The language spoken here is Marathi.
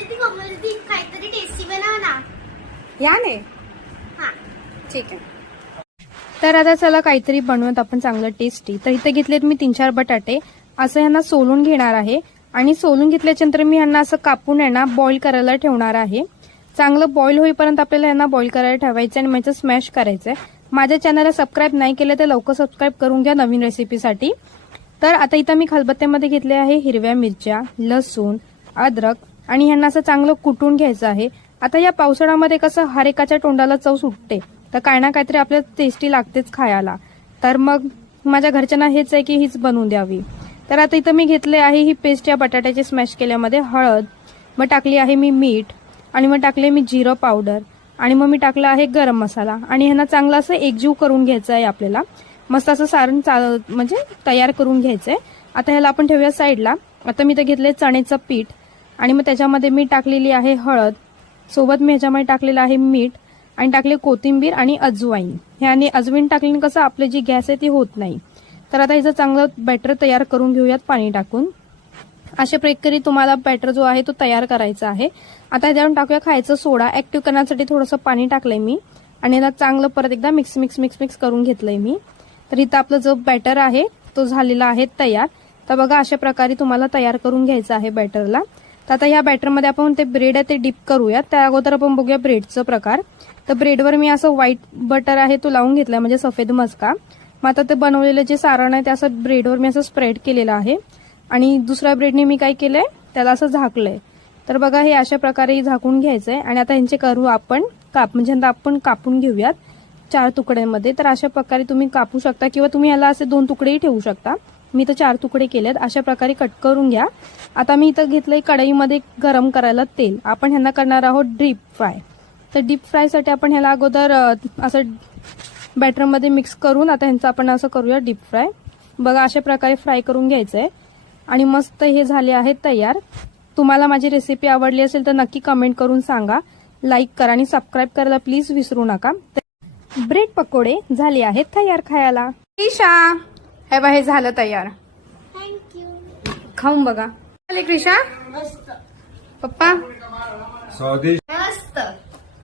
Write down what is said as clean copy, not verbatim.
ती मम्मी काहीतरी टेस्टी बनव ना. या ने हा ठीक आहे. तर आता चला काहीतरी बनवत आपण चांगलं टेस्टी. तर इथे घेतलेत मी 3-4 बटाटे. असं यांना सोलून घेणार आहे आणि सोलून घेतल्याच्या नंतर मी यांना असं कापून यांना बॉईल करायला ठेवणार आहे. चांगलं बॉईल होईपर्यंत आपल्याला यांना बॉईल करायला ठेवायचं आणि माझं स्मॅश करायचंय. माझ्या चॅनलला सबस्क्राईब नाही केलं तर लवकर सबस्क्राईब करून घ्या नवीन रेसिपीसाठी. तर आता इथं मी खलबत्त्यामध्ये घेतले आहे हिरव्या मिरच्या, लसूण, अद्रक आणि ह्यांना असं चांगलं कुटून घ्यायचं आहे. आता या पावसाळ्यामध्ये कसं हर एकाच्या तोंडाला चव सुटते, तर काय ना काहीतरी आपल्याला टेस्टी लागतेच खायला. तर मग माझ्या घरच्यांना हेच आहे की हीच बनवून द्यावी. तर आता इथं मी घेतले आहे ही पेस्ट या बटाट्याची स्मॅश केल्यामध्ये. हळद, मग टाकली आहे मी मीठ आणि मग टाकले मी जिरं पावडर आणि मग मी टाकलं आहे गरम मसाला आणि ह्यांना चांगलं असं एकजीव करून घ्यायचं आहे आपल्याला. मस्त असं सारण म्हणजे तयार करून घ्यायचंय. आता ह्याला आपण ठेवूया साईडला. आता मी तर घेतले चण्याचं पीठ आणि मग त्याच्यामध्ये मी टाकलेली आहे हळद, सोबत मी ह्याच्यामध्ये टाकलेलं आहे मीठ आणि टाकले कोथिंबीर आणि अजवाईन. ह्याने अजवाईन टाकल्याने कसं आपली जी गॅस आहे ती होत नाही. तर आता ह्याचं चांगलं बॅटर तयार करून घेऊयात पाणी टाकून. अशा प्रकारे तुम्हाला बॅटर जो आहे तो तयार करायचा आहे. आता ह्याच्यावर टाकूया खायचं सोडा. ऍक्टिव्ह करण्यासाठी थोडंसं पाणी टाकलंय मी आणि याला चांगलं परत एकदा मिक्स करून घेतलंय मी. तर इथं आपलं जो बॅटर आहे तो झालेला आहे तयार. तर बघा अशा प्रकारे तुम्हाला तयार करून घ्यायचं आहे बॅटरला. तर आता ह्या बॅटरमध्ये आपण ते ब्रेड आहे ते डिप करूया. त्या अगोदर आपण बघूया ब्रेडचं प्रकार. तर ब्रेडवर मी असं व्हाईट बटर आहे तो लावून घेतलाय म्हणजे सफेद मस्का. मग आता ते बनवलेलं जे सारण आहे ते असं ब्रेडवर मी असं स्प्रेड केलेलं आहे आणि दुसऱ्या ब्रेडने मी काय केलंय त्याला असं झाकलंय. तर बघा हे अशा प्रकारे झाकून घ्यायचंय आणि आता ह्यांचे करू आपण म्हणजे आपण कापून घेऊयात 4 तुकड्यांमध्ये. तर अशा प्रकारे तुम्ही कापू शकता किंवा तुम्ही याला असे 2 तुकडेही ठेवू शकता. मी तर 4 तुकडे केलेत. अशा प्रकारे कट करून घ्या. आता मी इथं घेतलंय कढईमध्ये गरम करायला तेल. आपण ह्यांना करणार आहोत डीप फ्राय. तर डीप फ्रायसाठी आपण ह्याला अगोदर असं बॅटरमध्ये मिक्स करून आता ह्यांचं आपण असं करूया डीप फ्राय. बघा अशा प्रकारे फ्राय करून घ्यायचंय आणि मस्त हे झाले आहे तयार. तुम्हाला माझी रेसिपी आवडली असेल तर नक्की कमेंट करून सांगा. लाईक करा आणि सबस्क्राईब करायला प्लीज विसरू नका. ब्रेड पकोडे झाले आहेत तयार खायला. क्रिशा हे बघा हे झालं तयार. थँक्यू. खाऊन बघा. क्रिशा मस्त. पप्पा स्वादिष्ट